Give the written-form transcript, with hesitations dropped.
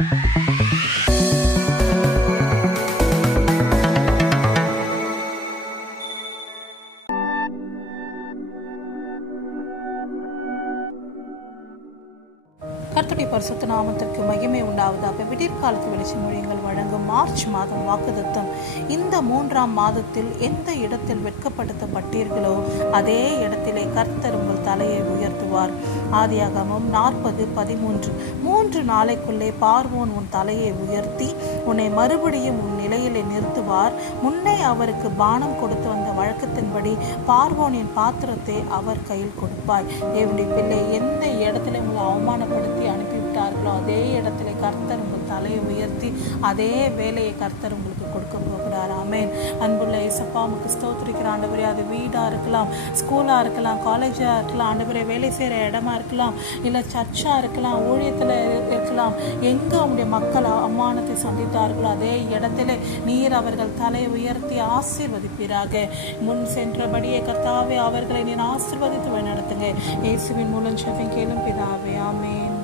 கர்த்தருடைய பரிசுத்த நாமத்திற்கு மகிமை உண்டாவதாக. விடியற்காலத்து வெளிச்சம் மொழிகள் வழங்கும் மார்ச் மாதம் வாக்குத்தத்தம். இந்த 3ஆம் மாதத்தில் எந்த இடத்தில் வெட்கப்படுத்தப்பட்டீர்களோ அதே இடத்திலே கர்த்தர் உங்கள் தலையை உயர்த்துவார். ஆதியாகமம் 40:13. 3 நாளைக்குள்ளே பார்வோன் உன் தலையை உயர்த்தி உன்னை மறுபடியும் உன் நிலையிலே நிறுத்துவார். முன்னே அவருக்கு பானம் கொடுத்து வந்த வழக்கத்தின்படி பார்வோனின் பாத்திரத்தை அவர் கையில் கொடுப்பாய். தேவனுடைய பிள்ளை, எந்த இடத்துல உங்களை அவமானப்படுத்தி அனுப்பிவிட்டார்களோ அதே இடத்துல கர்த்தர் உங்கள் தலையை உயர்த்தி அதே வேலையை கர்த்தர் உங்களுக்கு கொடுக்க போகிறார். ஆமென். அன்புள்ள இயேசப்பா, உமக்கு ஸ்தோத்திரிக்கிற ஆண்டவரே. அது வீடாக இருக்கலாம், ஸ்கூலாக இருக்கலாம், காலேஜாக இருக்கலாம், ஆண்டவரே வேலை செய்கிற இடமா இருக்கலாம், இல்லை சர்ச்சாக இருக்கலாம், ஊழியத்தில் இருக்கலாம். எங்கே அவங்களுடைய மக்கள் அவமானத்தை சந்தித்தார்களோ அதே இடத்துல நீர் அவர்கள் தலையை உயர்த்தி ஆசீர்வதிப்பீராக. முன் சென்றபடியே கர்த்தாவே அவர்களை நீர் ஆசீர்வதித்து வழிநடத்துங்க. இயேசுவின் மூலம் ஜெபம் கேளும் பிதாவே. ஆமென்.